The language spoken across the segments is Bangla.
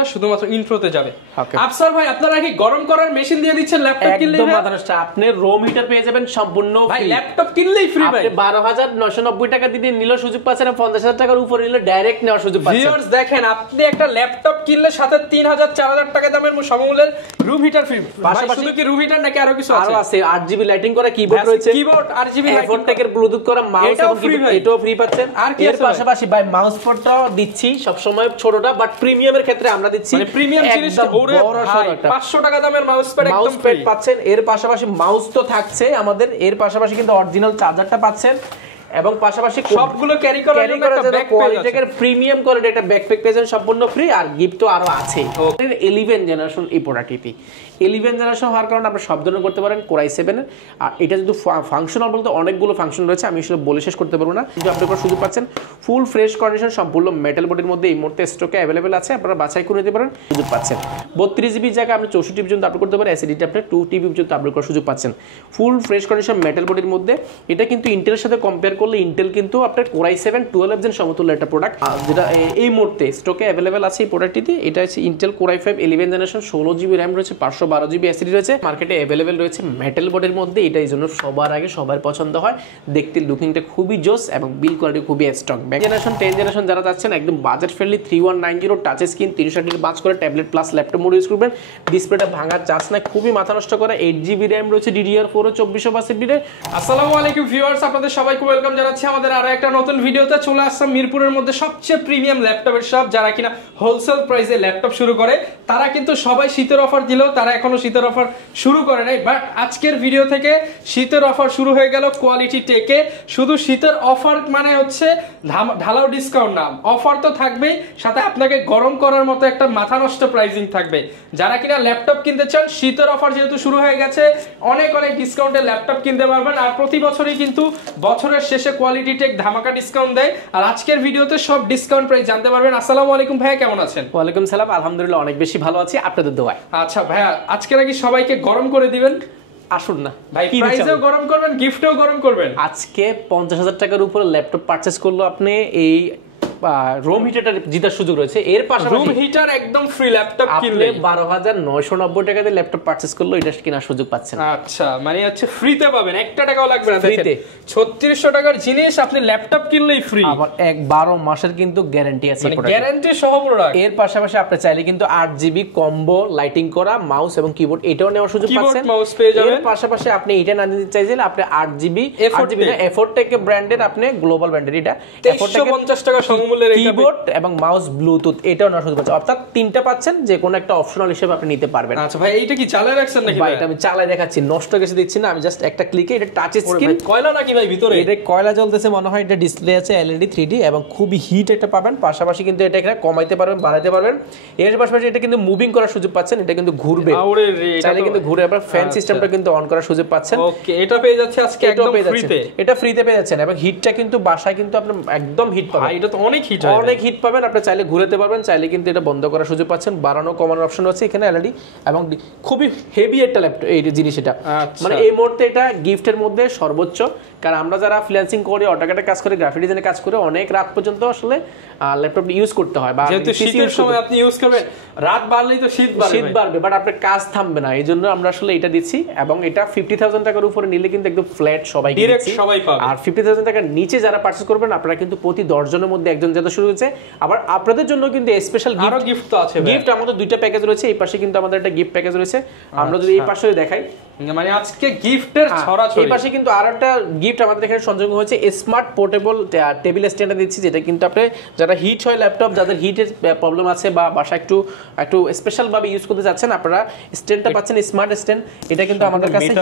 ভিডিওসটা শুধুমাত্র ইন্ট্রোতে যাবে। আফসার ভাই আপনারা কি গরম করার মেশিন দিয়ে দিচ্ছেন ল্যাপটপ কিনলে? একদম মাথানষ্ট, আপনি রুম হিটার পেয়ে যাবেন সম্পূর্ণ ভাই, ল্যাপটপ কিনলেই ফ্রি ভাই। আপনি 12990 টাকা দিয়ে নিলেও সুযোগ পাচ্ছেন, 50000 টাকার উপরে নিলে ডাইরেক্ট নেওয়ার সুযোগ পাচ্ছেন। ভিউয়ার্স দেখেন, আপনি একটা ল্যাপটপ কিনলে সাথে 3000 4000 টাকা দামের সমমূল্যের রুম হিটার ফ্রি। পাশাপাশি শুধু কি রুম হিটার নাকি আরো কিছু আছে? আরো আছে, 8GB লাইটিং করা কিবোর্ড রয়েছে, কিবোর্ড 8GB লাইটিং টেকের ব্লুটুথ করা মাউস এবং কিবোর্ড, এটাও ফ্রি পাচ্ছেন। আর কি এর পাশাপাশি ভাই মাউস পডটাও দিচ্ছি সব সময় ছোটটা, বাট প্রিমিয়ামের ক্ষেত্রে আমরা দিচ্ছি মানে প্রিমিয়াম জিনিসটা বড় 500 টাকা দামের মাউস প্যাড একদম ফ্রি পাচ্ছেন। এর পাশাপাশি মাউস তো থাকছে আমাদের, এর পাশাপাশি কিন্তু অরিজিনাল চার্জারটা পাচ্ছেন এবং পাশাপাশি সবগুলো ক্যারি করার জন্য একটা ব্যাকপ্যাক আছে, প্রিমিয়াম কোয়ালিটি একটা ব্যাকপ্যাক পেয়েছেন সম্পূর্ণ ফ্রি, আর গিফট তো আরো আছে। 11 জেনারেশন এই প্রোডাক্টটি 11 জেনারেশন হওয়ার কারণে আপনি সব ধরনের করতে পারেন কোরাই 7 এর। আর এটা যদি ফাংশনাল বলতে অনেকগুলো ফাংশন রয়েছে, আমি আসলে বলে শেষ করতে পারবো না, কিন্তু আপনি কোনো সুযোগ পাচ্ছেন ফুল ফ্রেশ কন্ডিশন সম্পূর্ণ মেটাল বডির মধ্যে এই মুহূর্তে স্টকে অ্যাভেলেবেল আছে, আপনারা বাছাই করে নিতে পারেন, সুযোগ পাচ্ছেন। 32GB জায়গায় আপনি 64 পর্যন্ত আপলোড করতে পারেন, এসএসডি আপনি 2TB পর্যন্ত আপলোড করার সুযোগ পাচ্ছেন ফুল ফ্রেশ কন্ডিশন মেটাল বডির মধ্যে। এটা কিন্তু ইন্টেলের সাথে কম্পেয়ার করলে ইন্টেল কিন্তু আপনার কোরাই 7 12 জেন সমতুল্য একটা প্রোডাক্ট, যেটা এই মুহূর্তে স্টকে অ্যাভেলেবেল আছে এই প্রোডাক্টটিতে। এটা হচ্ছে Intel core i 5 11 generation, 16GB RAM রয়েছে, 512GB এসএসডি রয়েছে, মার্কেটে অ্যাভেলেবেল রয়েছে মেটাল বডির মধ্যে। এটা এই জন্য সবার আগে সবার পছন্দ হয়, দেখতে লুকিংটা খুবই জোস এবং বিল কোয়ালিটি খুবই স্ট্রং। জেনারেশন 10 জেনারেশন যারা চাচ্ছেন একদম বাজেট ফ্রেন্ডলি 3190 টাচ স্ক্রিন 360 বাজ করে tablet plus laptop mode use করবেন, ডিসপ্লেটা ভাঙার চান্স নাই, খুবই মাথা নষ্ট করে। 8GB র্যাম রয়েছে, DDR4 2400 এর। আসসালামু আলাইকুম ভিউয়ার্স, আপনাদের সবাইকে ওয়েলকাম জানাচ্ছি আমাদের আরো একটা নতুন ভিডিওতে। চলে আসলাম মিরপুরের মধ্যে সবচেয়ে প্রিমিয়াম ল্যাপটপের শপ, যারা কিনা হোলসেল প্রাইসে ল্যাপটপ শুরু করে। তারা কিন্তু সবাই শীতের অফার দিলেও তারা এখনো শীতের অফার শুরু করে নাই, বাট আজকের ভিডিও থেকে শীতের অফার শুরু হয়ে গেল কোয়ালিটি টেকে। শুধু শীতের অফার মানে হচ্ছে ঢালাও ডিসকাউন্ট না, অফার তো থাকবেই, সাথে আপনাকে গরম করার মতো একটা মাথা নষ্ট প্রাইসিং থাকবে। যারা কিনা ল্যাপটপ কিনতে চান, শীতের অফার যেহেতু শুরু হয়ে গেছে, অনেক অনেক ডিসকাউন্টে ল্যাপটপ কিনতে পারবেন। আর প্রতি বছরই কিন্তু বছরের শেষে কোয়ালিটি টেক ধামাকা ডিসকাউন্ট দেয়, আর আজকের ভিডিওতে সব ডিসকাউন্ট প্রাইস জানতে পারবেন। আসসালামু আলাইকুম ভাইয়া, কেমন আছেন? ওয়ালাইকুম সালাম, আলহামদুলিল্লাহ অনেক বেশি ভালো আছি আপনাদের দোয়ায়। আচ্ছা ভাইয়া, আজকে নাকি সবাইকে গরম করে দিবেন? আসুন না ভাই, প্রাইসেও গরম করবেন, গিফটেও গরম করবেন। আজকে 50,000 টাকার উপরে ল্যাপটপ পারচেজ করলো আপনি, এই রুম হিটারটা জিতার সুযোগ রয়েছে। এর পাশাপাশি রুম হিটার একদম ফ্রি, ল্যাপটপ কিনলে 12,990 টাকা দিয়ে ল্যাপটপ পারচেজ করলো, এটা কেনার সুযোগ পাচ্ছেন। আচ্ছা, মানে হচ্ছে ফ্রিতে পাবেন, 1 টাকাও লাগবে না। ফ্রিতে 3600 টাকার জিনিস আপনি ল্যাপটপ কিনলেই ফ্রি, আবার 12 মাসের কিন্তু গ্যারান্টি আছে, মানে গ্যারান্টি সহ প্রোডাক্ট। এর পাশাপাশি আপনি চাইলে কিন্তু 8GB কম্বো লাইটিং করা মাউস এবং কিবোর্ড এটাও নেওয়ার সুযোগ পাচ্ছেন, মাউস পেয়ে যাবেন। এর পাশাপাশি আপনি এটা না নিতে চাইলে আপনি 8GB এফোর্টেক ব্র্যান্ডের, আপনি গ্লোবাল ব্র্যান্ডের, এটা 2350 টাকা সমমূল্যের কিবোর্ড এবং মাউস ব্লুটুথ এটাও না শুধু পাচ্ছেন, অর্থাৎ তিনটা পাচ্ছেন, যে কোনো একটা অপশনাল হিসেবে আপনি নিতে পারবেন। আচ্ছা ভাই, এইটা কি চালায় রাখছেন নাকি? ভাই এটা আমি চালাই দেখাচ্ছি, নষ্ট কিছু দিচ্ছি না, আমি জাস্ট একটা ক্লিকে, এটা টাচ স্ক্রিন। কয়লা নাকি ভাই ভিতরে? এটা কয়লা জ্বলতেছে মনে হয়, এটা ডিসপ্লে আছে LED 3D এবং খুবই হিট এটা পাবেন। পাশাপাশি কিন্তু এটা এখানে কমাইতে পারবেন, বাড়াইতে পারবেন। এর পাশাপাশি এটা কিন্তু মুভিং করার সুযোগ পাচ্ছেন, এটা কিন্তু ঘুরবে, চাইলে কিন্তু ঘুরে, আবার ফ্যান সিস্টেমটা কিন্তু অন করার সুযোগ পাচ্ছেন। ওকে, এটা পেয়ে যাচ্ছে আজকে একদম ফ্রিতে, এটা ফ্রিতে পেয়ে যাচ্ছেন এবং হিটটা কিন্তু বাসায় কিন্তু আপনি একদম হিট পাবেন। এটা তো অনেক হিট হয়, অনেক হিট পাবেন। আপনি চাইলে ঘুরাতে পারবেন, চাইলে কিন্তু এটা বন্ধ করার সুযোগ পাচ্ছেন, বাড়ানো কমানোর অপশন আছে এখানে LED, এবং খুবই হেভি একটা ল্যাপটপ এই জিনিস। এটা মানে এই মুহূর্তে এটা গিফটের মধ্যে সর্বোচ্চ, কারণ আমরা যারা ফ্রিল্যান্সিং করি, অটোক্যাডে কাজ করে, গ্রাফিক ডিজাইনে কাজ করে, অনেক রাত পর্যন্ত আসলে ল্যাপটপ ইউজ করতে হয়, বা যেহেতু শীতের সময় আপনি ইউজ করবেন, রাত বাড়লেই তো শীত বাড়বে, বাট আপনার কাজ থামবে না, এই জন্য আমরা আসলে এটা দিচ্ছি। এবং এটা 50,000 টাকার উপরে নিলে কিন্তু একদম ফ্ল্যাট সবাই ডাইরেক্ট সবাই পাবে। আর 50,000 টাকার নিচে যারা পারচেজ করবেন, আপনারা কিন্তু প্রতি 10 জনের মধ্যে একজন যেতে শুরু হয়েছে। আবার আপনাদের জন্য কিন্তু স্পেশাল গিফট তো আছে, গিফট আমাদের দুইটা প্যাকেজ রয়েছে। এই পাশে কিন্তু আমাদের একটা গিফট প্যাকেজ রয়েছে, আমরা যদি এই পাশে দেখাই, মানে আজকে গিফটের ছড়াছড়ি। এই পাশে কিন্তু আরেকটা গিফট আমাদের এখানে সংযোগ হয়েছে, স্মার্ট পোর্টেবল টেবিল স্ট্যান্ড দিচ্ছি, যেটা কিন্তু আপনি যারা হিট হয় ল্যাপটপ, যাদের হিটের প্রবলেম আছে বা বাসা একটু স্পেশাল ভাবে ইউজ করতে যাচ্ছেন, আপনারা স্ট্যান্ডটা পাচ্ছেন, স্মার্ট স্ট্যান্ড। এটা কিন্তু আমাদের কাছে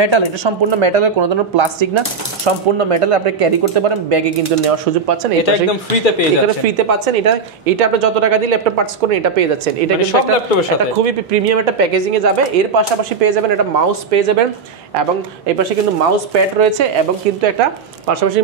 মেটাল, এটা সম্পূর্ণ মেটালের, কোনো ধরনের প্লাস্টিক না, সম্পূর্ণ মেটাল। আপনি ক্যারি করতে পারেন, ব্যাগে কিন্তু নেওয়ার সুযোগ পাচ্ছেন। এটা একদম ফ্রিতে পেয়ে যাচ্ছেন, এটা ফ্রিতে পাচ্ছেন। এটা আপনি যত টাকা দিয়ে ল্যাপটপ পারচেজ করেন এটা পেয়ে যাচ্ছেন। এটা কিন্তু একটা খুবই প্রিমিয়াম একটা প্যাকেজিং এ যাবে। এর পাশাপাশি পেয়ে যাবেন এটা মাউস পেয়ে যাবেন, এবং এই পাশে কিন্তু মাউস প্যাড রয়েছে, এবং কিন্তু একটা পাশাপাশি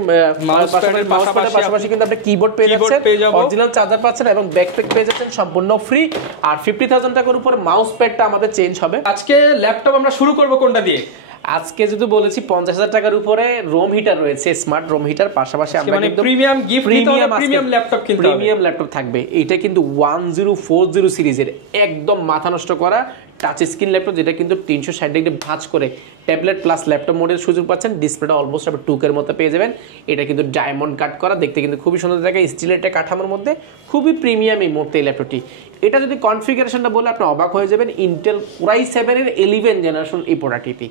পাশাপাশি কিন্তু আপনি কিবোর্ড পেয়ে যাচ্ছেন, অরিজিনাল চার্জার পাচ্ছেন এবং ব্যাকপ্যাক পেয়ে যাচ্ছেন সম্পূর্ণ ফ্রি। আর 50,000 টাকার উপরে মাউস প্যাডটা আমাদের চেঞ্জ হবে। আজকে ল্যাপটপ আমরা শুরু করব কোনটা দিয়ে? আজকে যদি বলেছি 50,000 টাকার উপরে রোম হিটার রয়েছে, স্মার্ট রোম হিটার, পাশাপাশি আমরা মানে কিন্তু প্রিমিয়াম গিফট প্রিমিয়াম ল্যাপটপ কিনতে হবে। প্রিমিয়াম ল্যাপটপ থাকবে। এটা কিন্তু 1040 সিরিজের একদম মাথা নষ্ট করা টাচ স্ক্রিন ল্যাপটপ, যেটা কিন্তু 360 ডিগ্রি ভাঁজ করে ট্যাবলেট প্লাস ল্যাপটপ মোডের সুযোগ পাচ্ছেন। ডিসপ্লেটা অলমোস্ট আপনি 2K এর মতো পেয়ে যাবেন। এটা কিন্তু ডায়মন্ড কাট করা, দেখতে কিন্তু খুবই সুন্দর দেখা, স্টিলের একটা কাঠামোর মধ্যে খুবই প্রিমিয়াম এই মুহূর্তে এই ল্যাপটপটি। এটা যদি কনফিগারেশনটা বলে আপনি অবাক হয়ে যাবেন। ইন্টেল কোর i7 এর 11 জেনারেশন এই প্রোডাক্টটি।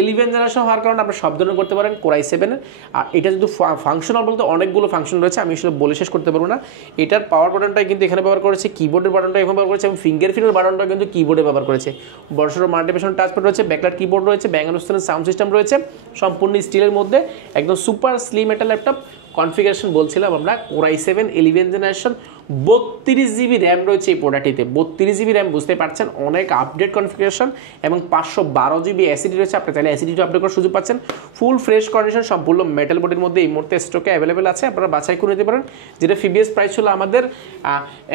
11 জেনারেশন হওয়ার কারণে আপনি সব ধরনের করতে পারেন কোর i7 এর। আর এটা যদি ফাংশনাল বলতে অনেকগুলো ফাংশন রয়েছে, আমি আসলে বলে শেষ করতে পারবো না। এটার পাওয়ার বাটনটা কিন্তু এখানে ব্যবহার করেছে, কিবোর্ডের বাটনটা এখানে ব্যবহার করেছে এবং ফিঙ্গারপ্রিন্টের বাটনটা কিন্তু কিবোর্ডে ব্যবহার করেছে। বড়সড় মাল্টিপ্যাশন টাচপ্যাড রয়েছে, ব্যাকলাইট কিবোর্ড রয়েছে, ব্যাং অ্যান্ড সাউন্ড সিস্টেম রয়েছে, সম্পূর্ণ স্টিলের মধ্যে একদম সুপার স্লিম একটা ল্যাপটপ। কনফিগারেশন বলছিলাম আমরা core i7 11 generation, 32 GB RAM রয়েছে এই প্রোডাক্টটিতে। 32 জিবি র্যাম বুঝতে পারছেন, অনেক আপডেট কনফিগারেশন এবং 512 জিবি এসএসডি রয়েছে। আপনি চাইলে এসএসডিটা আপডেট করার সুযোগ পাচ্ছেন। ফুল ফ্রেশ কন্ডিশন, সম্পূর্ণ মেটাল বডির মধ্যে এই মুহূর্তে স্টকে অ্যাভেলেবেল আছে, আপনারা বাছাই করে নিতে পারেন। যেটা প্রিভিয়াস প্রাইস ছিল আমাদের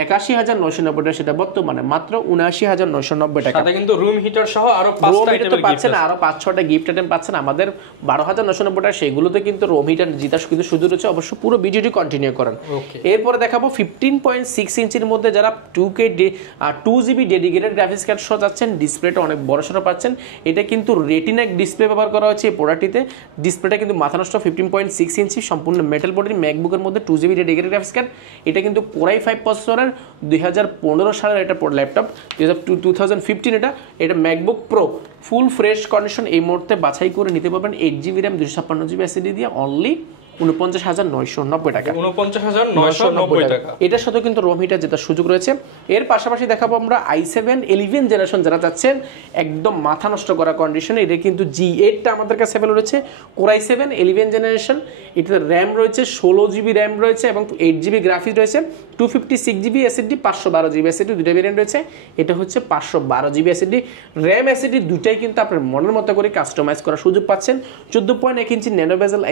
81,990 টাকা, সেটা বর্তমানে মাত্র 79,990 টাকা। সাথে কিন্তু রুম হিটার সহ আরো 5টা আইটেম পাচ্ছেন, আরো 5-6টা গিফট আইটেম পাচ্ছেন। আমাদের 12,990 টাকা, সেগুলোতে কিন্তু রুম হিটার জিতার কিন্তু সুযোগ রয়েছে। অবশ্য পুরো ভিডিওটি কন্টিনিউ করেন। এরপরে দেখাবো 15.6 ইঞ্চির মধ্যে যারা 2K 2GB dedicated graphics card সহ যাচ্ছেন, ডিসপ্লেটা অনেক বড়সড় পাচ্ছেন। এটা কিন্তু রেটিনা ডিসপ্লে ব্যবহার করা হয়েছে এই প্রোডাক্টটিতে। ডিসপ্লেটা কিন্তু মাথা নষ্ট 15.6 ইঞ্চি, সম্পূর্ণ মেটাল বডির ম্যাকবুকের মধ্যে 2GB ডেডিকেটেড গ্রাফিক্স কার্ড। এটা কিন্তু কোর i5 প্রসেসরের 2015 সালের একটা ল্যাপটপ, 2015 এটা ম্যাকবুক প্রো ফুল ফ্রেশ কন্ডিশন এই মুহূর্তে বাছাই করে নিতে পারবেন। 8GB র্যাম 256GB এসএসডি দিয়ে অনলি 49,990 টাকা। 49,990 টাকা। এটার সাথে কিন্তু রোম হিটার যেটা সুযোগ রয়েছে। এর পাশাপাশি দেখাবো আমরা i7 11 জেনারেশন যারা চাচ্ছেন একদম মাথা নষ্ট করা কন্ডিশনে, এটা কিন্তু G8টা আমাদের কাছে অ্যাভেলেবল রয়েছে। কোর i7 11 জেনারেশন, এটাতে র্যাম রয়েছে 16GB র্যাম রয়েছে এবং 8GB গ্রাফিক্স রয়েছে, 256GB এসএসডি, 512GB এসএসডি, দুটো ভেরিয়েন্ট রয়েছে। এটা হচ্ছে 512GB এসএসডি, র্যাম এসএসডি দুটাই কিন্তু আপনার মনের মতো করে কাস্টমাইজ করার সুযোগ পাচ্ছেন। 14.1 inch nano bezel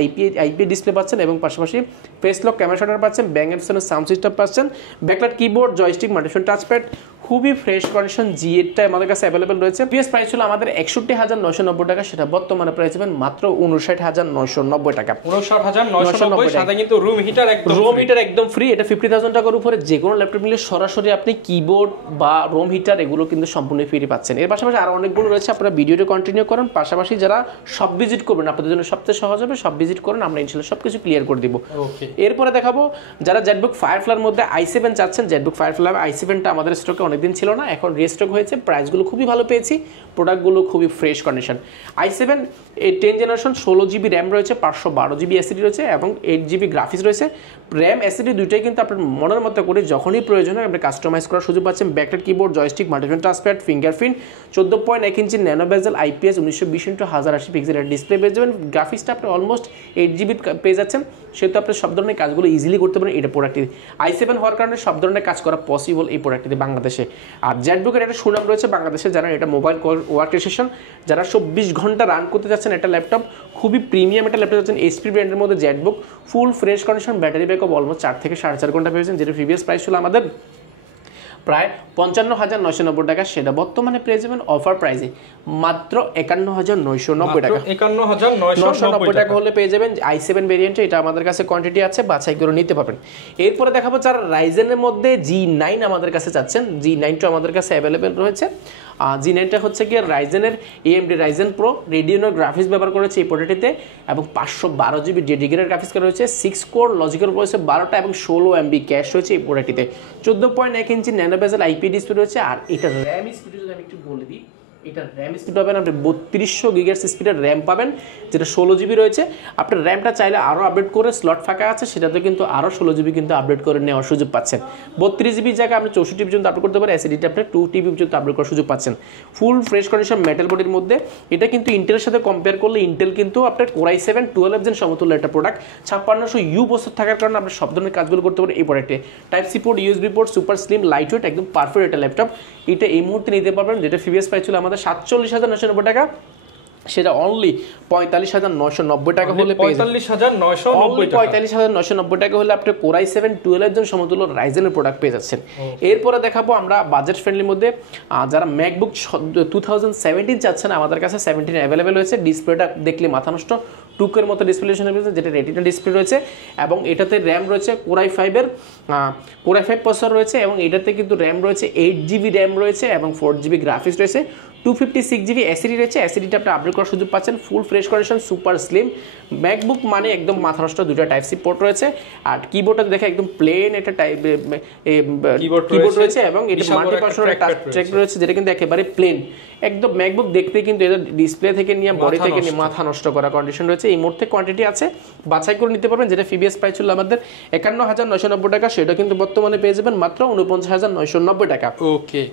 IP display পাচ্ছেন এবং পাশাপাশি ফেস লক ক্যামেরা শাটার পাচ্ছেন, ব্যাং অ্যান্ড সাউন্ড সিস্টেম পাচ্ছেন, backlight keyboard, joystick, multifunction touchpad, খুবই ফ্রেশ কন্ডিশন। G8টা আমাদের কাছে অ্যাভেলেবেল রয়েছে। প্রিভিয়াস প্রাইস ছিল আমাদের 61,990 টাকা, সেটা বর্তমানে প্রাইস পাবেন মাত্র 59,990 টাকা। 59,990, সাথে কিন্তু রুম হিটার একদম ফ্রি। এটা 50,000 টাকার উপরে যে কোনো ল্যাপটপ নিলে সরাসরি আপনি কিবোর্ড বা রুম হিটার এগুলো কিন্তু সম্পূর্ণ ফ্রি পাচ্ছেন। এর পাশাপাশি আরো অনেকগুলো রয়েছে, আপনারা ভিডিওটি কন্টিনিউ করেন। পাশাপাশি যারা সব ভিজিট করবেন, আপনাদের জন্য সবচেয়ে সহজ হবে, সব ভিজিট করেন, আমরা ইনশাআল্লাহ সবকিছু ক্লিয়ার করে দিব। এরপরে দেখাবো যারা জেটবুক ফায়ারফ্লাইয়ের মধ্যে i7 চাচ্ছেন। জেটবুক ফায়ারফ্লাই i7টা আমাদের স্টকে অনেকদিন ছিল না, এখন রিস্টক হয়েছে। প্রাইসগুলো খুবই ভালো পেয়েছি, প্রোডাক্টগুলো খুবই fresh condition. i7 10 generation, 16GB RAM রয়েছে, 512GB এসএসডি রয়েছে এবং 8GB গ্রাফিক্স রয়েছে। র্যাম এসএসডি দুইটাই কিন্তু আপনার মনের মতো করে যখনই প্রয়োজন হয় আপনি কাস্টমাইজ করার সুযোগ পাচ্ছেন। Backlight keyboard, joystick, multifunction touchpad, fingerprint, 14.1 inch nano বেজেল IPS 1920x1080 পিক্সেলের ডিসপ্লে পেয়ে যাবেন। গ্রাফিক্সটা আপনি অলমোস্ট 8GB পেয়ে যাচ্ছেন, সেহেতু আপনি সব ধরনের কাজগুলো ইজিলি করতে পারেন। এটা প্রোডাক্টটি i7 হওয়ার কারণে সব ধরনের কাজ করা পসিবল এই প্রোডাক্টটিতে বাংলাদেশে। আর জেটবুকের একটা সুনাম রয়েছে বাংলাদেশে, যারা এটা মোবাইল ওয়ার্ক স্টেশন, যারা 24 ঘন্টা রান করতে যাচ্ছেন একটা ল্যাপটপ, খুবই প্রিমিয়াম একটা ল্যাপটপ যাচ্ছেন। HP ব্র্যান্ডের মধ্যে জেটবুক, ফুল fresh condition, battery backup almost 4 থেকে 4.5 ঘন্টা পেয়েছেন। যেটা প্রিভিয়াস প্রাইস ছিল আমাদের প্রায় 55,990 টাকা, সেটা বর্তমানে পেয়ে যাবেন অফার প্রাইসে মাত্র 51,990 টাকা। 51,990 টাকা হলে পেয়ে যাবেন i7 ভেরিয়েন্টে। এটা আমাদের কাছে কোয়ান্টিটি আছে, বাছাই করে নিতে পারবেন। এরপরে দেখাবো যারা রাইজেনের মধ্যে G9 আমাদের কাছে চাচ্ছেন, G9টা আমাদের কাছে অ্যাভেলেবেল রয়েছে। G9টা হচ্ছে কি রাইজেনের AMD রাইজেন প্রো রেডিয়নো গ্রাফিক্স ব্যবহার করেছে এই প্রোডাক্টটিতে এবং 512GB ডেডিকেটেড গ্রাফিক্স কার্ড রয়েছে, 6 কোর লজিক্যাল রয়েছে 12টা এবং 16 MB ক্যাশ রয়েছে এই প্রোডাক্টটিতে। 14.1 ইঞ্চি ন্যানো বেজেল IP ডিসপ্লে রয়েছে। আর এটা র্যাম স্পিড যদি আমি একটু বলে দিই, এটা র্যাম স্পিড পাবেন আপনি 3200 গিগার স্পিডের র্যাম পাবেন, যেটা 16GB রয়েছে। আপনার র্যামটা চাইলে আরও আপডেট করে, স্লট ফাঁকা আছে সেটাতে কিন্তু আরও 16GB কিন্তু আপডেট করে নেওয়ার সুযোগ পাচ্ছেন। 32GB জায়গায় আপনি 64 পর্যন্ত আপডেট করতে পারেন, এসএসডিটা আপনি 2TB পর্যন্ত আপডেট করার সুযোগ পাচ্ছেন। ফুল ফ্রেশ কন্ডিশন মেটাল বডির মধ্যে। এটা কিন্তু ইন্টেলের সাথে কম্পেয়ার করলে ইন্টেল কিন্তু আপনার কোর i7 12 জেন সমতুল্য একটা প্রোডাক্ট। 5600U প্রসেসর থাকার কারণে আপনি সব ধরনের কাজগুলো করতে পারেন এই প্রোডাক্টে। Type-C port, USB port, super slim, light weight, একদম পারফেক্ট একটা ল্যাপটপ। এটা এই মুহূর্তে নিতে পারবেন, যেটা প্রিভিয়াস প্রাইস ছিল আমাদের 47,990 টাকা। সেটা অনলি 45,990 টাকা হলে পেয়ে যাবেন। 45,990 টাকা হলে আপনি Core i7 12 এর জন্য সমতুল্য রাইজেনের প্রোডাক্ট পেয়ে যাচ্ছেন। এরপরে দেখাবো আমরা বাজেট ফ্রেন্ডলির মধ্যে যারা ম্যাকবুক 2017 চাচ্ছেন, আমাদের কাছে 17 অ্যাভেলেবেল হয়েছে। ডিসপ্লেটা দেখলে মাথা নষ্ট, টুকের মতো ডিসপ্লে রয়েছে, যেটা রেটিনা ডিসপ্লে রয়েছে, এবং এটাতে র্যাম রয়েছে Core i5 প্রসেসর রয়েছে, এবং এটাতে কিন্তু র্যাম রয়েছে 8GB র্যাম রয়েছে, এবং 4GB গ্রাফিক্স রয়েছে, 256GB এসিডি রয়েছে। এসিডিটা আপনি আপডেট করার সুযোগ পাচ্ছেন। ফুল fresh condition, super slim MacBook, মানে একদম মাথা নষ্ট। দুটো টাইপ সি পোর্ট রয়েছে, আর কিবোর্ডটা দেখে একদম প্লেন এটা টাইপ কিবোর্ড রয়েছে, এবং এটা মাল্টিপারসোনাল টাচ ট্র্যাক রয়েছে, যেটা কিন্তু একেবারে প্লেন একদম। ম্যাকবুক দেখতে কিন্তু এটা ডিসপ্লে থেকে নিয়ে বডি থেকে নিয়ে মাথা নষ্ট করা কন্ডিশন রয়েছে। এই মুহূর্তে কোয়ান্টিটি আছে, বাছাই করে নিতে পারবেন। যেটা ফিবিএস প্রাইস ছিল আমাদের 51,990 টাকা, সেটা কিন্তু বর্তমানে পেয়ে যাবেন মাত্র 49,990 টাকা। ওকে,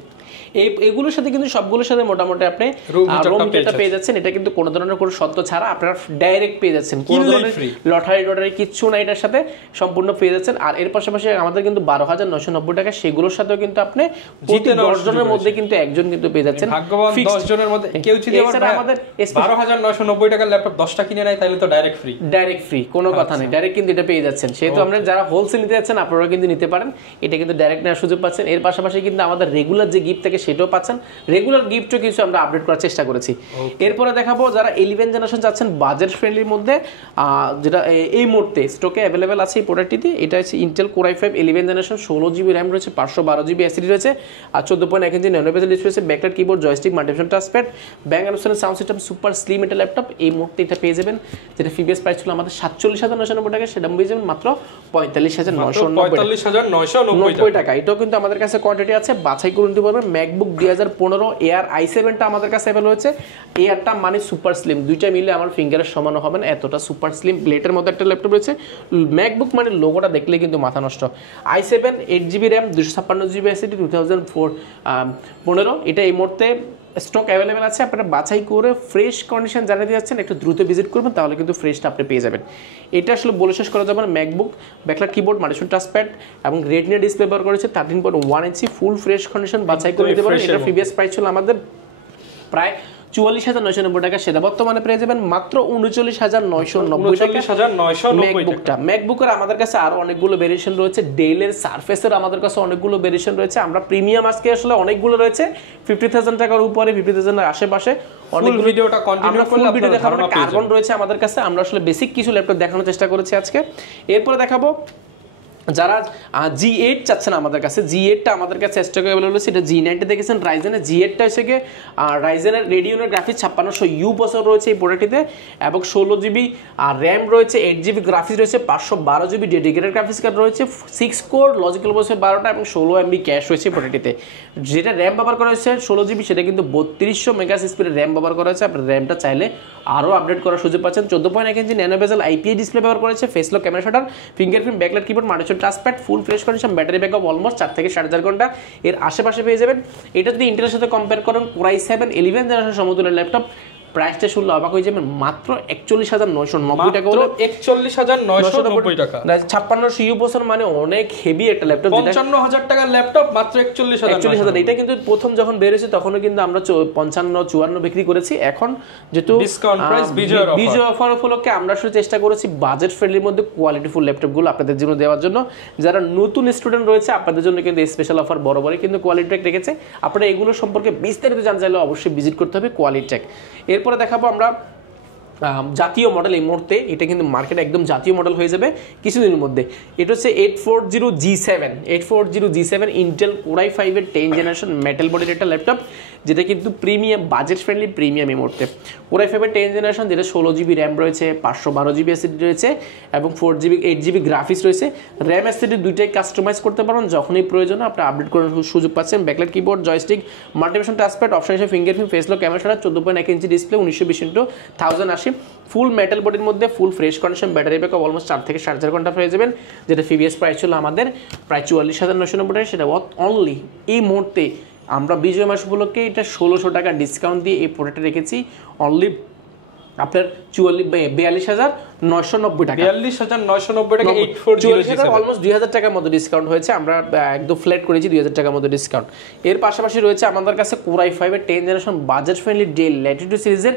এইগুলোর সাথে কিন্তু সবগুলোর সাথে মোটামুটি আপনি রুম হিটারটা পেয়ে যাচ্ছেন। এটা কিন্তু কোনো ধরনের কোনো শর্ত ছাড়া আপনারা ডাইরেক্ট পেয়ে যাচ্ছেন, কোনো ধরনের লটারি কিচ্ছু না, এটার সাথে সম্পূর্ণ পেয়ে যাচ্ছেন। আর এর পাশাপাশি আমাদের কিন্তু 12,990 টাকা, সেগুলোর সাথেও কিন্তু আপনি প্রতি 10 জনের মধ্যে কিন্তু একজন কিন্তু পেয়ে যাচ্ছেন। ভাগ্যবান 10 জনের মধ্যে কেউ যদি আমাদের 12,990 টাকার ল্যাপটপ 10টা কিনে নেয়, তাহলে তো ডাইরেক্ট ফ্রি, কোনো কথা নেই, ডাইরেক্ট কিন্তু এটা পেয়ে যাচ্ছেন। সেহেতু আপনারা যারা হোলসেল নিতে যাচ্ছেন আপনারা কিন্তু নিতে পারেন, এটা কিন্তু ডাইরেক্ট নেওয়ার সুযোগ পাচ্ছেন। এর পাশাপাশি কিন্তু আমাদের রেগুলার যে গিফট থাকে সেটাও পাচ্ছেন। রেগুলার গিফটও কিছু আমরা আপডেট করার চেষ্টা করেছি। এরপরে দেখাবো যারা 11 জেনারেশন যাচ্ছেন বাজেট ফ্রেন্ডলির মধ্যে, যেটা এই মুহূর্তে স্টকে অ্যাভেলেবেল আছে এই প্রোডাক্টটিতে। এটা হচ্ছে Intel Core i5 11 generation, 16GB RAM রয়েছে, 512GB এসিডি রয়েছে, আর 14.1 ইঞ্চি ন্যানো বেজেল ডিসপ্লে রয়েছে, backlight keyboard, joystick, multifunction touchpad, bang and sound system, super slim এটা ল্যাপটপ। এই মুহূর্তে এটা পেয়ে যাবেন, যেটা ফিবিএস প্রাইস ছিল আমাদের 47,990 টাকা, সেটা পেয়ে যাবেন মাত্র 45,990 টাকা। এটাও কিন্তু আমাদের কাছে কোয়ান্টিটি আছে, বাছাই করে নিতে পারবেন। ম্যাকবুক 2015 এয়ার i7টা আমাদের কাছে অ্যাভেলেবল হয়েছে। এয়ারটা মানে সুপার স্লিম, দুইটা মিলে আমার ফিঙ্গারের সমান হবে না, এতটা সুপার স্লিম প্লেটের মধ্যে একটা ল্যাপটপ রয়েছে। ম্যাকবুক মানে লোগোটা দেখলে কিন্তু মাথা নষ্ট। i7 8GB RAM, 256GB SSD, 2015। এটা এই মুহূর্তে স্টক অ্যাভেলেবেল আছে, আপনারা বাছাই করে ফ্রেশ কন্ডিশন জানিয়ে যাচ্ছেন, একটু দ্রুত ভিজিট করবেন, তাহলে কিন্তু ফ্রেশটা আপনি পেয়ে যাবেন। এটা আসলে বলে শেষ করা যাবে না। MacBook backlight keyboard, multifunction touchpad এবং রেটিনা ডিসপ্লে ব্যবহার করেছে, 13.1 ইঞ্চি ফুল ফ্রেশ কন্ডিশন, বাছাই করে নিতে পারেন। এটা ফিবিএস প্রাইস ছিল আমাদের প্রায় 44,990 টাকা, সেটা বর্তমানে পেয়ে যাবেন মাত্র 39,990 টাকা। ম্যাকবুকের আমাদের কাছে আরো অনেকগুলো ভেরিয়েশন রয়েছে, ডেলের সারফেসের আমাদের কাছে অনেকগুলো ভেরিয়েশন রয়েছে। আমরা প্রিমিয়াম আজকে আসলে অনেকগুলো রয়েছে 50,000 টাকার উপরে, 50,000 এর আশেপাশে অনেকগুলো। ভিডিওটা কন্টিনিউ করলে আপনারা ধারণা পাবেন। কার্বন রয়েছে আমাদের কাছে, আমরা আসলে বেসিক কিছু ল্যাপটপ দেখানোর চেষ্টা করেছি আজকে। এরপরে দেখাবো যারা G8 চাচ্ছেন আমাদের কাছে, G8টা আমাদের কাছে স্টক অ্যাভেলেবল আছে। এটা G9 দেখেছেন রাইজেনের, G8টা হচ্ছে গিয়ে রাইজেনের রেডিওনের গ্রাফিক্স 5600U প্রসেসর রয়েছে এই প্রোডাক্টটিতে, এবং 16GB র্যাম রয়েছে, 8GB গ্রাফিক্স রয়েছে, 512GB ডেডিকেটেড গ্রাফিক্স কার্ড রয়েছে, 6 কোর লজিক্যাল প্রসেসর 12টা, এবং 16MB ক্যাশ রয়েছে এই প্রোডাক্টটিতে। যেটা র্যাম ব্যবহার করা হয়েছে 16GB, সেটা কিন্তু 3200 মেগাহার্টজ স্পিডের র্যাম ব্যবহার করা হয়েছে। আপনার র্যামটা চাইলে আরও আপডেট করার সুযোগ পাচ্ছেন। 14.1 ইঞ্চি ন্যানো বেজেল IPS ডিসপ্লে ব্যবহার করেছে, face lock camera shutter, fingerprint, backlight keyboard, multifunction touchpad, ফুল fresh condition, battery backup almost 4 থেকে 4.5 ঘন্টা এর আশেপাশে পেয়ে যাবেন। এটা যদি ইন্টেলের সাথে কম্পেয়ার করেন, Core i7 11 জেনারেশন সমতুল্য ল্যাপটপ, প্রাইসটা শুনলে অবাক হয়ে যাবেন, মাত্র 41,990 টাকা হলো। 41,990 টাকা, 5600U প্রসেসর, মানে অনেক হেভি একটা ল্যাপটপ। 55,000 টাকার ল্যাপটপ মাত্র 41,000। এটা কিন্তু প্রথম যখন বের হয়েছে তখনও কিন্তু আমরা 55-54 বিক্রি করেছি। এখন যেহেতু ডিসকাউন্ট প্রাইস, বিজয় অফার উপলক্ষে আমরা আসলে চেষ্টা করেছি বাজেট ফ্রেন্ডলির মধ্যে কোয়ালিটিফুল ল্যাপটপগুলো আপনাদের জন্য দেওয়ার জন্য। যারা নতুন স্টুডেন্ট রয়েছে আপনাদের জন্য কিন্তু স্পেশাল অফার বরাবরই কিন্তু কোয়ালিটেক রেখেছে। আপনারা এগুলো সম্পর্কে বিস্তারিত জানতে চাইলে অবশ্যই ভিজিট করতে হবে কোয়ালিটেক। এরপরে দেখাবো আমরা জাতীয় মডেল। এই মুহূর্তে এটা কিন্তু মার্কেটে একদম জাতীয় মডেল হয়ে যাবে কিছুদিনের মধ্যে। এটা হচ্ছে 840G7 ইন্টেল Core i5 এর 10 জেনারেশন মেটাল বডির একটা ল্যাপটপ, যেটা কিন্তু প্রিমিয়াম, বাজেট ফ্রেন্ডলি প্রিমিয়াম এই মুহূর্তে। Core i5 এর 10 জেনারেশন, যেটা 16GB র্যাম রয়েছে, 512GB এসএসডি রয়েছে, এবং 8GB গ্রাফিক্স রয়েছে। র্যাম এসএসডি দুইটাই কাস্টমাইজ করতে পারেন, যখনই প্রয়োজন আপনি আপডেট করার সুযোগ পাচ্ছেন। Backlight keyboard, joystick, multifunction touchpad, option হিসেবে fingerprint, face lock camera shutter, 14.1 inch display, 1920x1080, ফুল মেটাল বডির মধ্যে, ফুল fresh condition, battery backup almost 4 থেকে 4.5 ঘন্টা পেয়ে যাবেন। যেটা ফিবিএস প্রাইস ছিল আমাদের প্রায় 44,990 টাকা, সেটা অনলি এই মুহূর্তে আমরা বিজয় মাস উপলক্ষে এটা 1600 টাকা ডিসকাউন্ট দিয়ে এই প্রোডাক্টটা রেখেছি অনলি আপনার 42,990 990 টাকা, 42,990 টাকা 8400 অলমোস্ট 2000 টাকার মতো ডিসকাউন্ট হয়েছে। আমরা একদম ফ্ল্যাট করেছি 2000 টাকার মতো ডিসকাউন্ট। এর পাশাপাশি রয়েছে আমাদের কাছে Core i5 এর 10 generation budget friendly del Latitude সিরিজের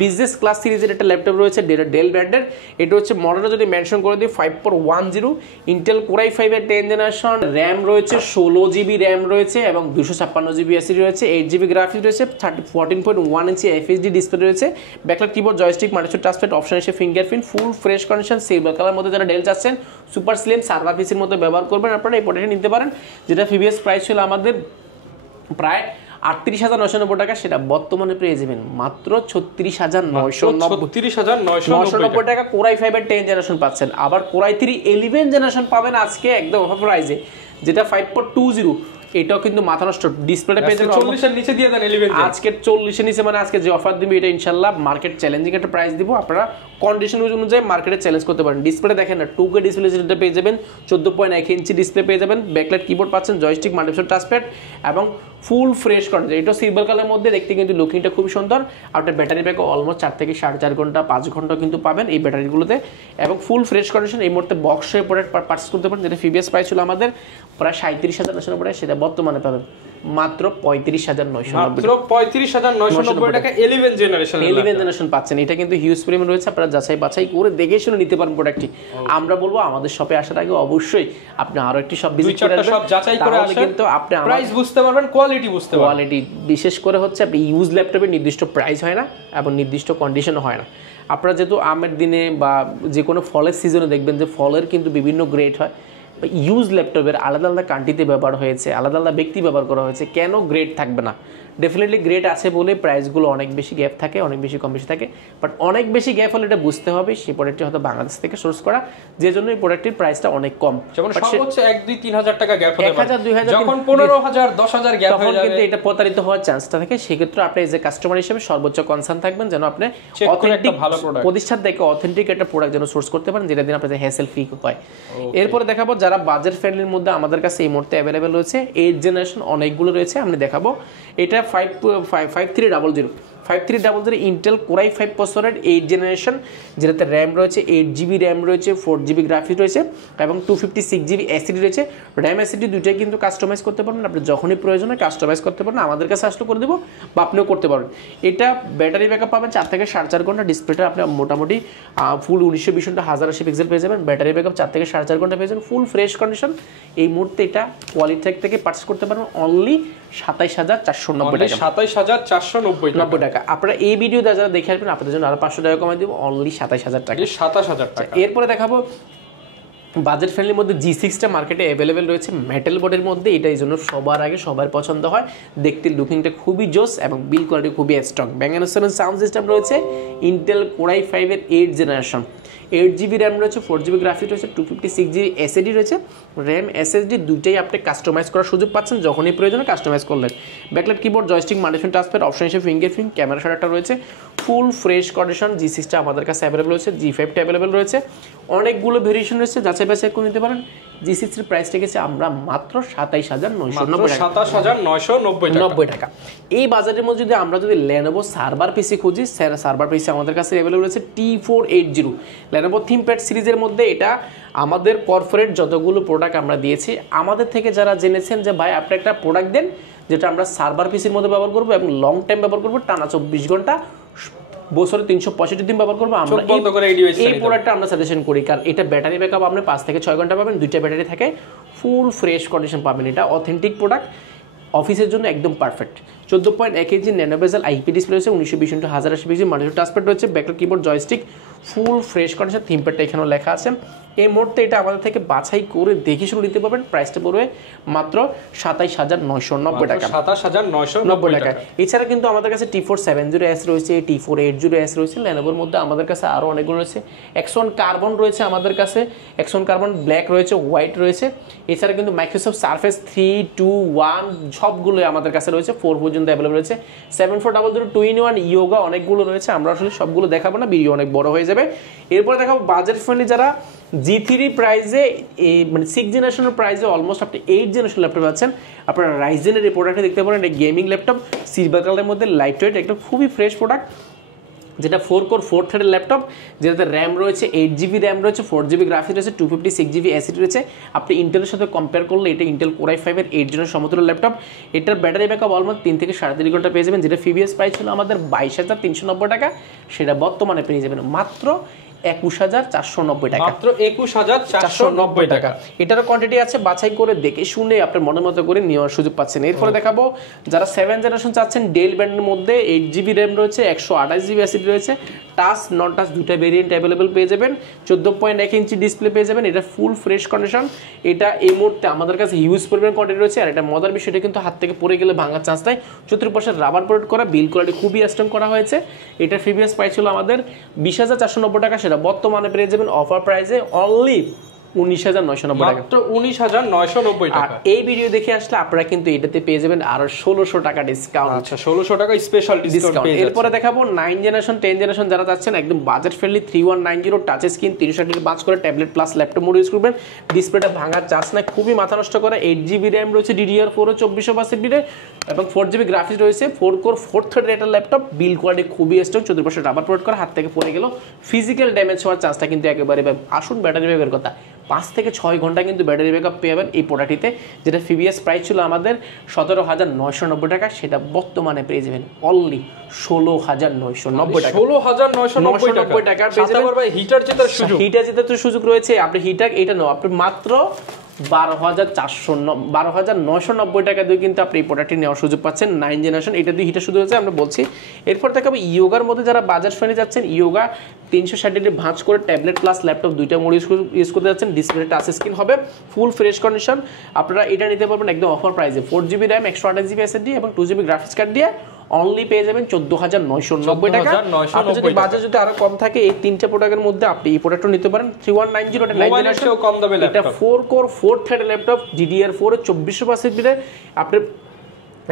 বিজনেস ক্লাস সিরিজের একটা ল্যাপটপ রয়েছে ডেল ব্র্যান্ডের। এটা হচ্ছে মডেলটা যদি মেনশন করে দিই 5410 ইন্টেল Core i5 এর 10 জেনারেশন, র্যাম রয়েছে 16GB র্যাম রয়েছে এবং 256GB এসএসডি রয়েছে, 8GB গ্রাফিক্স রয়েছে, 14.1 ইঞ্চি এফএইচডি ডিসপ্লে রয়েছে, backlight keyboard, joystick, multitask touchpad, option এসে fingerprint, full fresh condition, silver colour মধ্যে যারা ডেল চাচ্ছেন সুপার স্লিম সার্ভার পিসির মধ্যে ব্যবহার করবেন আপনারা এই প্রোডাক্টটি নিতে পারেন, যেটা প্রিভিয়াস প্রাইস ছিল আমাদের প্রায় 38,990 টাকা, সেটা বর্তমানে পেয়ে যাবেন মাত্র 36,990 টাকা। Core i5 এর 10 জেনারেশন পাচ্ছেন। আবার Core i3 11 জেনারেশন পাবেন আজকে একদম অফার প্রাইসে, যেটা 5420, এটাও কিন্তু মাথা নষ্ট ডিসপ্লেটা পেয়ে যাবেন 40 এর নিচে দিয়ে দেন 11 আজকে 40 এর নিচে, মানে আজকে যে অফার দিবে এটা ইনশাআল্লাহ মার্কেট চ্যালেঞ্জিং একটা প্রাইস দিব, আপনারা কন্ডিশন অনুযায়ী মার্কেটে চ্যালেঞ্জ করতে পারেন। ডিসপ্লে দেখেন না 2K ডিসপ্লে যেটা পেয়ে যাবেন, 14.1 ইঞ্চি ডিসপ্লে পেয়ে যাবেন, ব্যাকলাইট কিবোর্ড পাচ্ছেন, জয়স্টিক, মাল্টিটাস্ক টাচপ্যাড এবং ফুল ফ্রেশ কন্ডিশন। এটা সিলভার কালারের মধ্যে দেখতে কিন্তু লুকিংটা খুব সুন্দর। আপনার ব্যাটারি ব্যাকআপ অলমোস্ট 4 থেকে 4.5 ঘন্টা 5 ঘন্টা কিন্তু পাবেন এই ব্যাটারিগুলোতে এবং ফুল ফ্রেশ কন্ডিশন। এই মুহূর্তে বক্স হয়ে প্রোডাক্ট পারচেজ করতে পারেন, যেটা প্রিভিয়াস প্রাইস ছিল আমাদের প্রায় 37,990 টাকা, সেটা বর্তমানে পাবেন মাত্র 35,990 টাকা 11 জেনারেশন পাচ্ছেন। এটা কিন্তু হিউজ পরিমাণ রয়েছে, আপনারা যাচাই বাছাই করে দেখে শুনে নিতে পারেন প্রোডাক্টটি। আমরা বলবো আমাদের শপে আসার আগে অবশ্যই আপনি আরো একটি শপ ভিজিট করে আসবেন, সব যাচাই করে আসলে কিন্তু আপনি প্রাইস বুঝতে পারবেন, কোয়ালিটি বুঝতে পারবেন। কোয়ালিটি বিশেষ করে হচ্ছে আপনি ইউজ ল্যাপটপের নির্দিষ্ট প্রাইস হয় না এবং নির্দিষ্ট কন্ডিশন হয় না। আপনারা যেহেতু আমের দিনে বা যে কোনো ফলের সিজনে দেখবেন যে ফলের কিন্তু বিভিন্ন গ্রেড হয়, ইউজ ল্যাপটপের আলাদা আলাদা কান্ট্রিতে ব্যবহার হয়েছে, আলাদা আলাদা ব্যক্তি ব্যবহার করা হয়েছে, কেন গ্রেড থাকবে না? ডেফিনেটলি গ্রেড আছে বলে প্রাইসগুলো অনেক বেশি গ্যাপ থাকে, অনেক বেশি কম বেশি থাকে, বাট অনেক বেশি গ্যাপ হলে এটা বুঝতে হবে সেই প্রোডাক্টটি হয়তো বাংলাদেশ থেকে সোর্স করা, যে জন্য এই প্রোডাক্টটির প্রাইসটা অনেক কম। যেমন সর্বোচ্চ 1-2-3,000 টাকা গ্যাপ হতে পারে, 1,000-2,000 যখন 15,000 10,000 গ্যাপ হয়ে যাবে কিন্তু এটা প্রতারিত হওয়ার চান্সটা থাকে। সেক্ষেত্রে আপনি এজ এ কাস্টমার হিসেবে সর্বোচ্চ কনসার্ন থাকবেন যেন আপনি অথেন্টিক ভালো প্রোডাক্ট প্রতিষ্ঠান থেকে অথেন্টিক একটা প্রোডাক্ট যেন সোর্স করতে পারেন, যেটা দিন আপনাদের হ্যাসেল ফ্রি হয়। এরপরে দেখাবো যারা বাজেট ফ্রেন্ডলির মধ্যে আমাদের কাছে এই মুহূর্তে অ্যাভেলেবেল রয়েছে 8 জেনারেশন অনেকগুলো রয়েছে, আমি দেখাবো। এটা 5300 ইন্টেল Core i5 প্রসেসরের 8 জেনারেশন, যেটাতে র্যাম রয়েছে 8GB র্যাম রয়েছে, 4GB গ্রাফিক্স রয়েছে এবং 256GB এসএসডি রয়েছে। র্যাম এসএসডি দুইটাই কিন্তু কাস্টমাইজ করতে পারবেন, আপনি যখনই প্রয়োজন হয় কাস্টমাইজ করতে পারেন, আমাদের কাছে আসলে করে দেবো বা আপনিও করতে পারেন। এটা ব্যাটারি ব্যাকআপ পাবেন 4 থেকে 4.5 ঘন্টা, ডিসপ্লেটা আপনি মোটামুটি ফুল 1920 1080 পিক্সেল পেয়ে যাবেন, ব্যাটারি ব্যাকআপ 4 থেকে 4.5 ঘন্টা পেয়ে যাবেন, ফুল ফ্রেশ কন্ডিশন। এই মুহূর্তে এটা কোয়ালিটেক থেকে পারচেজ করতে পারবেন অনলি 27,490 টাকা, 27,490 টাকা। আপনারা এই ভিডিও যারা দেখে আসবেন আপনাদের জন্য আরো 500 টাকা কমাই দিব, অনলি 27,000 টাকা। 27,000 টাকা। এরপরে দেখাবো বাজেট ফ্রেন্ডলির মধ্যে G6টা মার্কেটে অ্যাভেলেবেল রয়েছে মেটাল বোর্ডের মধ্যে। এটা এই জন্য সবার আগে সবার পছন্দ হয়, দেখতে লুকিংটা খুবই জোস এবং বিল কোয়ালিটি খুবই strong. Bang & Olufsen sound system রয়েছে, ইন্টেল Core i5 এর 8 জেনারেশন, 8GB র্যাম রয়েছে, 4GB গ্রাফিক্স রয়েছে, 256GB এসএসডি রয়েছে, র্যাম এসএসডি দুইটাই আপনি কাস্টমাইজ করার সুযোগ পাচ্ছেন, যখনই প্রয়োজন কাস্টমাইজ করলেন। Backlight keyboard, joystick, multitask touchpad, option হিসেবে ফিঙ্গারপ্রিন্ট, ক্যামেরা শাটারটা রয়েছে, ফুল ফ্রেশ কন্ডিশন। G6টা আমাদের কাছে অ্যাভেলেবেল রয়েছে, G5টা অ্যাভেলেবেল রয়েছে, অনেকগুলো ভেরিয়েশন রয়েছে, যাচাই বাছাই করে নিতে পারেন। G6 এর প্রাইস রেখেছি আমরা মাত্র 27,990 টাকা। এই বাজারের মধ্যে যদি Lenovo সার্ভার পিসি খুঁজি, সার্ভার পিসি আমাদের কাছে অ্যাভেলেবেল রয়েছে T480 Lenovo ThinkPad সিরিজের মধ্যে। এটা আমাদের কর্পোরেট যতগুলো প্রোডাক্ট আমরা দিয়েছি, আমাদের থেকে যারা জেনেছেন যে ভাই আপনি একটা প্রোডাক্ট দেন যেটা আমরা সার্ভার পিসির মধ্যে ব্যবহার করবো এবং লং টাইম ব্যবহার করবো, টানা 24 ঘন্টা বছরে 365 দিন ব্যবহার করবো, আমরা এই প্রোডাক্টটা আমরা সাজেশন করি। কারণ এটা ব্যাটারি ব্যাকআপ আপনি 5 থেকে 6 ঘন্টা পাবেন, দুইটা ব্যাটারি থাকে, ফুল ফ্রেশ কন্ডিশন পাবেন। এটা অথেন্টিক প্রোডাক্ট, অফিসের জন্য একদম perfect. 14.1 inch nano bezel IP display রয়েছে, 1920 1080 পিক্সেল, মাল্টিটাস্ক টাচপ্যাড রয়েছে, backlight keyboard, joystick, full fresh condition. থিমপ্যাডটা এখানেও লেখা আছে। এই মুহূর্তে এটা আমাদের থেকে বাছাই করে দেখে শুনে নিতে পারবেন। প্রাইসটা পড়বে মাত্র 27,990 টাকা, 27,990 টাকা। এছাড়া কিন্তু আমাদের কাছে T470S রয়েছে, T480S রয়েছে। ল্যানোভোর মধ্যে আমাদের কাছে আরও অনেকগুলো রয়েছে, X1 কার্বন রয়েছে আমাদের কাছে, X1 কার্বন ব্ল্যাক রয়েছে, হোয়াইট রয়েছে। এছাড়া কিন্তু মাইক্রোসফট সারফেস 3, 2, 1 সবগুলোই আমাদের কাছে রয়েছে, 4 পর্যন্ত অ্যাভেলেবল রয়েছে। 7400 2-in-1 ইয়োগা অনেকগুলো রয়েছে, আমরা আসলে সবগুলো দেখাবো না, ভিডিও অনেক বড় হয়ে যাবে। এরপরে দেখাবো বাজেট ফ্রেন্ডলি যারা G3 প্রাইসে মানে 6 জেনারেশনের প্রাইসে অলমোস্ট আপনি 8 জেনারেশন ল্যাপটপ পাচ্ছেন। আপনারা রাইজেনের এই প্রোডাক্টটা দেখতে পারেন, এটা গেমিং ল্যাপটপ, সিলভার কালারের মধ্যে লাইট ওয়েট, একটা খুবই ফ্রেশ প্রোডাক্ট। যেটা 4 কোর 4 থ্রেডের ল্যাপটপ, যেটাতে র্যাম রয়েছে 8GB র্যাম রয়েছে, 4GB গ্রাফিক্স রয়েছে, 256GB এসএসডি রয়েছে। আপনি ইন্টেলের সাথে কম্পেয়ার করলে এটা ইন্টেল কোর i5 এর 8 জনের সমতুল্য ল্যাপটপ। এটার ব্যাটারি ব্যাকআপ অলমোস্ট 3 থেকে 3.5 ঘন্টা পেয়ে যাবেন, যেটা প্রিভিয়াস প্রাইস ছিল আমাদের 22,390 টাকা, সেটা বর্তমানে পেয়ে যাবেন মাত্র 21,490 টাকা, মাত্র 21,490 টাকা। এটারও কোয়ান্টিটি আছে, বাছাই করে দেখে শুনে আপনার মনের মতো করে নেওয়ার সুযোগ পাচ্ছেন। এরপরে দেখাবো যারা 7 জেনারেশন চাচ্ছেন, ডেল ব্র্যান্ডের মধ্যে 8GB র্যাম রয়েছে, 128GB এসএসডি রয়েছে, টাচ নন টাচ দুটো ভেরিয়েন্ট অ্যাভেলেবল পেয়ে যাবেন, 14.1 ইঞ্চি ডিসপ্লে পেয়ে যাবেন। এটা ফুল ফ্রেশ কন্ডিশন, এটা এই মুহূর্তে আমাদের কাছে হিউজ পরিমাণ কোয়ান্টিটি রয়েছে। আর এটা মজার বিষয়টা কিন্তু হাত থেকে পড়ে গেলে ভাঙার চান্স নাই, 74% রাবার প্রোটেক্ট করা, বিল কোয়ালিটি খুবই স্ট্রং করা হয়েছে। এটার প্রিভিয়াস প্রাইস ছিল আমাদের 20,490 টাকা, সেটা বর্তমানে পেয়ে যাবেন অফার প্রাইসে অনলি 19,990 টাকা, মাত্র 19,990 টাকা। এই ভিডিও দেখে আসলে আপনারা কিন্তু এটাতে পেয়ে যাবেন আরো 1600 টাকা ডিসকাউন্ট। আচ্ছা, 1600 টাকা স্পেশাল ডিসকাউন্ট পেয়ে যাচ্ছেন। এরপরে দেখাবো 9 জেনারেশন 10 জেনারেশন যারা চাচ্ছেন একদম বাজেট ফ্রেন্ডলি 3190 টাচ স্ক্রিন 360 করে tablet plus laptop mode use করবেন, ডিসপ্লেটা ভাঙার চান্স নাই, খুবই মাথা নষ্ট করে। 8GB র্যাম রয়েছে, DDR4 2400 এবং 4GB গ্রাফিক্স রয়েছে, 4 কোর 4 থ্রেড রেটার ল্যাপটপ, বিল কোয়ালিটি খুবই স্ট্রং, 14% রাবার প্রোটেক্ট করা, হাত থেকে পড়ে গেল ফিজিক্যাল ড্যামেজ হওয়ার চান্সটা কিন্তু একেবারে। আসুন ব্যাটারি ব্যাকআপের কথা, 5 থেকে 6 ঘন্টা কিন্তু ব্যাটারি ব্যাকআপ পেয়ে যাবেন এই প্রোডাক্টটিতে, যেটা প্রিভিয়াস প্রাইস ছিল আমাদের 17,990 টাকা, সেটা বর্তমানে পেয়ে যাবেন অনলি 16,990 টাকা, 16,990 টাকা। হিটার জেতার সুযোগ রয়েছে। আপনি হিটার এটা নাও, আপনি মাত্র 12,990 টাকা দিয়ে কিন্তু আপনি এই প্রোডাক্টটি নেওয়ার সুযোগ পাচ্ছেন। 9 জেনারেশন এটা দিয়ে হিটার শুধু হয়েছে আমরা বলছি। এরপর দেখাবো ইয়োগার মধ্যে যারা বাজার ফ্রেন্ডলি যাচ্ছেন, ইয়োগা 360 ভাঁজ করে ট্যাবলেট প্লাস ল্যাপটপ দুইটা মোড ইউজ করতে যাচ্ছেন, ডিসপ্লে টাচ স্ক্রিন হবে, ফুল ফ্রেশ কন্ডিশন। আপনারা এটা নিতে পারবেন একদম অফার প্রাইসে, 4GB র্যাম 128GB এসএসডি এবং 2GB গ্রাফিক্স কার্ড দিয়ে অনলি পেয়ে যাবেন 14,990 টাকা। আপনার যদি বাজার যদি আরো কম থাকে, এই তিনটা প্রোডাক্টের মধ্যে আপনি এই প্রোডাক্টটা নিতে পারেন 3190 এটা 9 জেনারেশন কম দামে ল্যাপটপ, এটা 4 কোর 4 থ্রেড ল্যাপটপ, DDR4 এর 2400 আপনার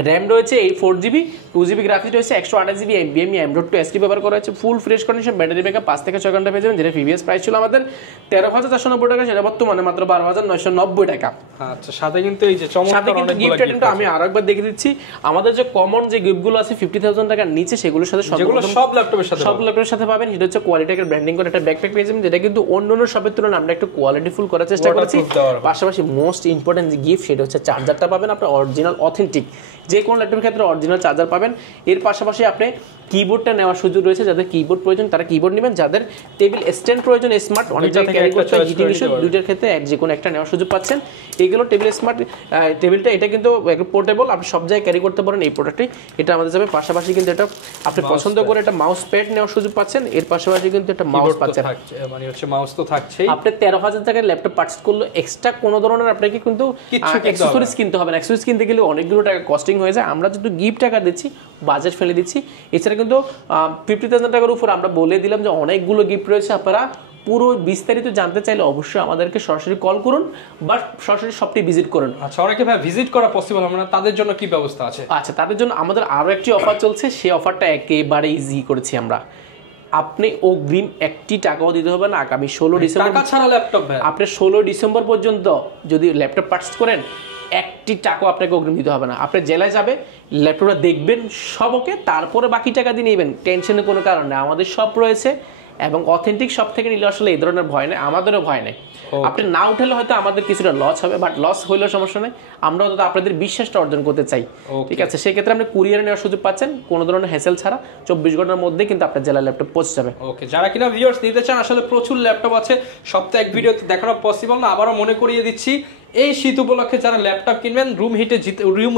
র্যাম রয়েছে, এই 4GB 2GB গ্রাফিক্স রয়েছে, 128GB NVMe M.2 SSD ব্যবহার করা হয়েছে, ফুল ফ্রেশ কন্ডিশন, ব্যাটারি ব্যাকআপ 5 থেকে 6 ঘন্টা পেয়ে যাবেন, যেটা প্রিভিয়াস প্রাইস ছিল আমাদের 13,490 টাকা, সেটা বর্তমানে মাত্র 12,990 টাকা। আচ্ছা, সাথে কিন্তু এই যে চমৎকার অনেকগুলো গিফট আইটেমটা আমি আরেকবার দেখে দিচ্ছি। আমাদের যে কমন যে গিফটগুলো আছে 50,000 টাকার নিচে, সেগুলোর সাথে সব ল্যাপটপের সাথে পাবেন। সেটা হচ্ছে কোয়ালিটির ব্র্যান্ডিং করে একটা ব্যাকপ্যাক পেয়ে যাবেন, যেটা কিন্তু অন্যান্য শপের তুলনায় আমরা একটু কোয়ালিটিফুল করার চেষ্টা করেছি। পাশাপাশি মোস্ট ইম্পর্টেন্ট যে গিফট, সেটা হচ্ছে চার্জারটা পাবেন আপনার অরিজিনাল অথেন্টিক, যে কোনো ল্যাপটপের ক্ষেত্রে অরিজিনাল চার্জার পাবেন। এর পাশাপাশি আপনি কিবোর্ডটা নেওয়ার সুযোগ রয়েছে, যাদের কিবোর্ড প্রয়োজন তারা কিবোর্ড নেবেন, যাদের টেবিল স্ট্যান্ড প্রয়োজন স্মার্ট অনেক জায়গায় ক্যারি করতে হয়, হিটিং ইস্যু, দুইটার ক্ষেত্রে যে কোনো একটা নেওয়ার সুযোগ পাচ্ছেন। এইগুলো টেবিল স্মার্ট টেবিলটা এটা কিন্তু পোর্টেবল, আপনি সব জায়গায় ক্যারি করতে পারেন এই প্রোডাক্টটি, এটা আমাদের যাবে। পাশাপাশি কিন্তু এটা আপনি পছন্দ করে একটা মাউস প্যাড নেওয়ার সুযোগ পাচ্ছেন, এর পাশাপাশি কিন্তু একটা মাউস পাচ্ছেন, মানে হচ্ছে মাউস তো থাকছেই। আপনি 13,000 টাকার ল্যাপটপ পারচেজ করলে এক্সট্রা কোনো ধরনের আপনাকে কিন্তু অ্যাকসেসরিজ কিনতে হবে না, অ্যাকসেসরিজ কিনতে গেলে অনেকগুলো টাকা কস্টিং হয়ে যায়। আমরা যদি গিফট টাকা দিচ্ছি, বাজেট ফেলে দিচ্ছি। এছাড়া কিন্তু 50,000 টাকার উপর আমরা বলে দিলাম যে অনেকগুলো গিফট রয়েছে। আপনারা পুরো বিস্তারিত জানতে চাইলে অবশ্যই আমাদেরকে সরাসরি কল করুন বা সরাসরি শপটি ভিজিট করুন। আচ্ছা, অনেকে ভাই ভিজিট করা পসিবল হবে না, তাদের জন্য কি ব্যবস্থা আছে? আচ্ছা, তাদের জন্য আমাদের আরো একটি অফার চলছে, সেই অফারটা একেবারে ইজি করেছি আমরা। আপনি অগ্রিম 1 টাকাও দিতে হবে না, আগামী 16 ডিসেম্বর টাকা ছাড়া ল্যাপটপ ভাই আপনি 16 ডিসেম্বর পর্যন্ত যদি ল্যাপটপ পারচেজ করেন, 1 টাকাও আপনাকে অগ্রিম দিতে হবে না। আপনি জেলায় যাবে, ল্যাপটপটা দেখবেন সব ওকে, তারপরে বাকি টাকা দিয়ে নেবেন, টেনশনের কোনো কারণ নেই। আমাদের শপ রয়েছে এবং অথেন্টিক শপ থেকে নিলে আসলে এই ধরনের ভয় নেই, আমাদেরও ভয় নেই। আপনি না উঠালে হয়তো আমাদের কিছুটা লস হবে, বাট লস হইলেও সমস্যা নেই, আমরা তো আপনাদের বিশ্বাসটা অর্জন করতে চাই, ঠিক আছে? সেই ক্ষেত্রে আপনি কুরিয়ারে নেওয়ার সুযোগ পাচ্ছেন কোনো ধরনের হ্যাসেল ছাড়া, 24 ঘন্টার মধ্যে কিন্তু আপনার জেলার ল্যাপটপ পৌঁছে যাবে। ওকে, যারা কিনা ভিউয়ার্স নিতে চান, আসলে প্রচুর ল্যাপটপ আছে, সপ্তাহে এক ভিডিওতে দেখানো পসিবল না, আবারও মনে করিয়ে দিচ্ছি, এই শীত উপলক্ষে যারা ল্যাপটপ কিনবেন, রুম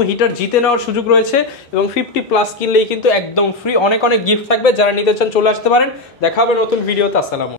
হিটার জিতে নেওয়ার সুযোগ রয়েছে এবং 50+ কিনলেই কিন্তু একদম ফ্রি অনেক গিফট থাকবে। যারা নিতে চান চলে আসতে পারেন। দেখা হবে নতুন ভিডিওতে। আসসালামু।